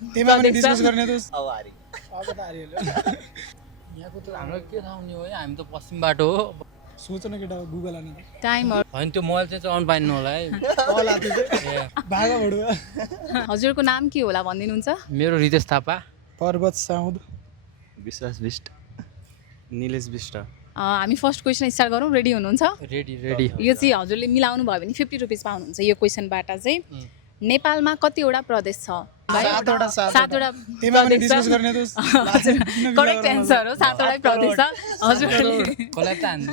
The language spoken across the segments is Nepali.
त्यहीमा पनि डिस्कस गर्ने त अब हारी अब त हारिहाल्यो यहाँको त हाम्रो के थाहा हुने हो है, हामी त पश्चिमबाट हो। सोच न केटा गुगल आने टाइम होइन त्यो मोबाइल चाहिँ चलाउनु पाइन्न होला है। कल आते चाहिँ भागा बढुवा हजुरको नाम के होला भनिदिनुहुन्छ? मेरो रितेश थापा। पर्वत साउद विश्वास बिष्ट निलेश बिष्ट हामी फर्स्ट क्वेसन स्टार्ट गरौँ, रेडी हुनुहुन्छ? Ready ready. यो चाहिँ हजुरले मिलाउनु भयो भने 50 रुपिस पाउनुहुन्छ। यो क्वेसनबाट चाहिँ नेपालमा कतिवटा प्रदेश छ? सातवटा त्यहीमा पनि डिस्कस गर्ने त करेक्ट एन्सर हो, 7वटै प्रदेश छ। हजुरले कसलाई त हान्नु।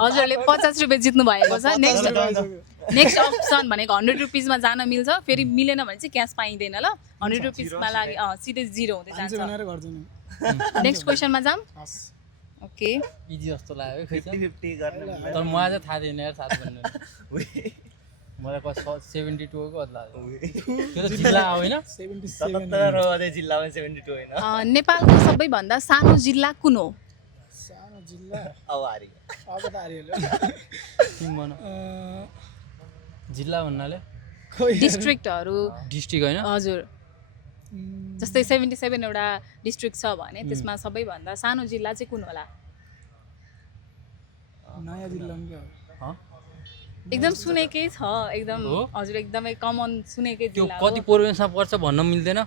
हजुरले 50 रुपियाँ जित्नु भएको छ। नेक्स्ट अप्सन भनेको 100 रुपिसमा जान मिल्छ, फेरि मिलेन भने चाहिँ क्यास पाइँदैन ल। 100 रुपिसमा लागि सिधै 0 हुँदै जान्छ। नेक्स्ट क्वेसनमा जाम। ओके इजी जस्तो लाग्यो खै त। 50-50 गर्ने तर मलाई चाहिँ थाहा थिएन यार, साथ भन्नु। मलाई कस्तो 72 को कति लाग्यो। त्यो त जिल्ला हो हैन? 77 हो अझै जिल्लामा 72 हैन। नेपालको सबैभन्दा सानो जिल्ला कुन हो? सानो जिल्ला अब हारी अब त हारिहाल्यो तिमी भन। जिल्ला भन्नाले डिस्ट्रिक्टहरू डिस्ट्रिक्ट हैन? हजुर, जस्तै 77 एउटा डिस्ट्रिक्ट छ भने त्यसमा सबैभन्दा सानो जिल्ला चाहिँ कुन होला? नयाँ जिल्ला एकदम सुनेकै छ, एकदम हजुर एकदमै कमन सुनेकै त्यो जिल्ला हो। कति प्रोभिन्समा पर्छ भन्न मिल्दैन।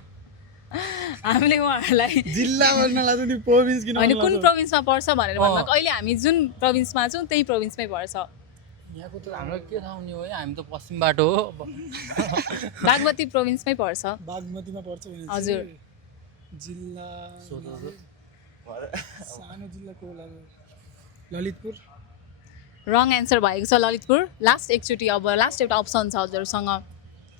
हामीले उहाँहरूलाई जिल्ला भन्न लाग्छ नि प्रोभिन्स किन होइन कुन प्रोभिन्समा पर्छ भनेर भन्नुभएको। अहिले हामी जुन प्रोभिन्समा छौँ त्यही प्रोभिन्समै पर्छ। यहाँको त हाम्रो के थाहा हुने हो है, हामी त पश्चिमबाट हो। बागमती प्रोभिन्समै पर्छ। बागमतीमा पर्छ भने हजुर। जिल्ला सानो जिल्ला को होला? ललितपुर। रङ एन्सर भएको छ ललितपुर। लास्ट एकचोटि, अब लास्ट एउटा अप्सन छ हजुरसँग।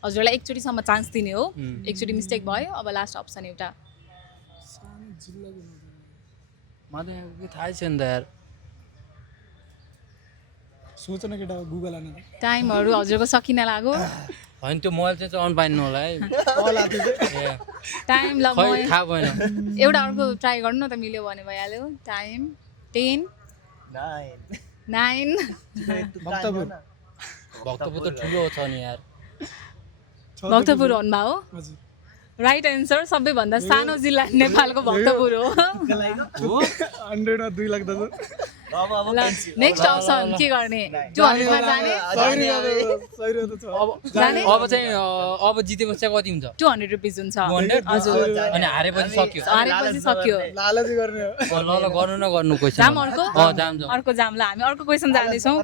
हजुरलाई एकचोटिसम्म चान्स दिने हो। एकचोटि मिस्टेक भयो, अब लास्ट अप्सन एउटा। सानो जिल्ला को मलाई के थाहै छैन त यार। सोच न केटा गुगल आने टाइमहरू हजुरको सकिन लाग्यो। होइन त्यो मोबाइल चाहिँ चलाउनु पाइन्न होला है। कल आते चाहिँ टाइम ल खै थाहा भएन। एउटा अर्को ट्राई गर्नु न त, मिल्यो भने भइहाल्यो। टाइम 10 9 भक्तपुर भक्तपुर त ठुलो छ नि यार। भक्तपुर होनमा हो हजुर। Right answer. सबैभन्दा सानो जिल्ला नेपालको भक्तपुर हो। 100 मा 2 लाग्दा त अब नेक्स्ट अप्सन के गर्ने? 200 मा जाने? जाने? अब चाहिँ अब जितेपछि चाहिँ कति हुन्छ? 200 रुपिस हुन्छ। 200? हजुर। अनि हारेपछि सक्यो। हारेपछि सक्यो। लालची गर्ने हो। ल ल गर्नु न गर्नु क्वेसन। जाम अर्को? जाम। अर्को जाम ल। हामी अर्को क्वेसन जाँदैछौँ।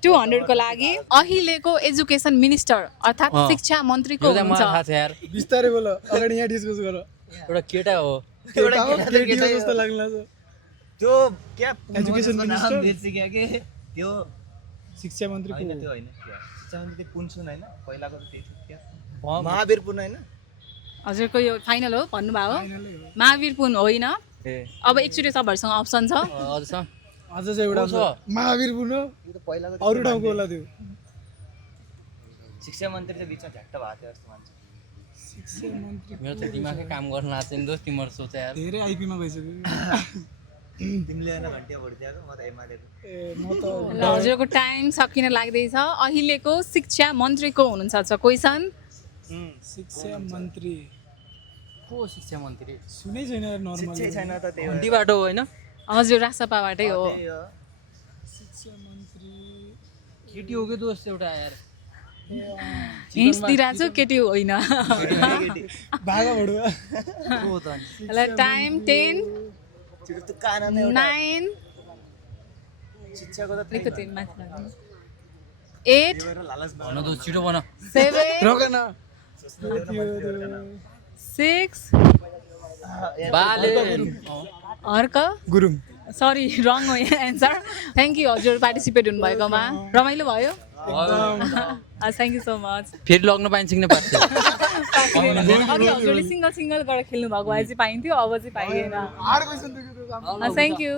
200 को लागि अहिलेको एजुकेसन मिनिस्टर अर्थात् शिक्षा मन्त्री को मलाई हुनुहुन्छ? थाहा छ यार। बिस्तारै बोल, अगाडि यहाँ डिस्कस गर। एउटा केटा हो। केटी जस्तो लाग्ला छ। त्यो क्या एजुकेसन मिनिस्टर बिर्सिक्यो के त्यो शिक्षा मन्त्री को? हैन त्यो हैन शिक्षा मन्त्री पुनसुन हैन पहिलाको त त्यही थियो क्या म- महावीर पुन हैन हजुरको यो फाइनल हो भन्नुभयो? महावीर पुन होइन। अब एकचोटि तपाईँहरूसँग अप्सन छ। अझ छ? अझ चाहिँ एउटा को छ? महावीर पुन यो त पहिलाको अरु ठाउँको होला त्यो। शिक्षा मन्त्री चाहिँ बिचमा झ्याक्ट भएको थियो जस्तो मान्छ शिक्षा मन्त्री मेरो त दिमागै काम गर्न लाग्दैन दोस्त, तिम्रो सोच यार। धेरै आइपीमा गइसक्यो। तिमीले हैन घन्टिया भर्दिएको म त एमालेको ए म त ल हजुरको टाइम सकिन लाग्दैछ। अहिलेको शिक्षा मन्त्री को हुनुहुन्छ क्वेसन? शिक्षा मन्त्री को शिक्षा मन्त्री? सुनै छैन नर्मल। शिक्षै छैन त त्यही हन्डीबाट हो होइन? हजुर, रासपाबाटै हो। शिक्षा मन्त्री केटी हो कि दोस्त एउटा यार। हिन्ट्स दिइरहेको छु, केटी होइन। भागा बढुवा को हो त अनि? ल टाइम 10 त्यो कान 9 शिक्षाको त 8 भन दोस्त छिटो भन। 7 रोक न 6 बाले अर्क गुरुङ। सरी रङ हो एन्सर। थ्याङ्क यू हजुर पार्टिसिपेट हुनुभएकोमा। रमाइलो भयो। Thank you so much. फेरि लग्न पाइन्छ कि पार्छ? अघि हजुरले सिङ्गल सिङ्गल गरेर खेल्नु भएको भए चाहिँ पाइन्थ्यो, अब चाहिँ पाइएन। Thank you.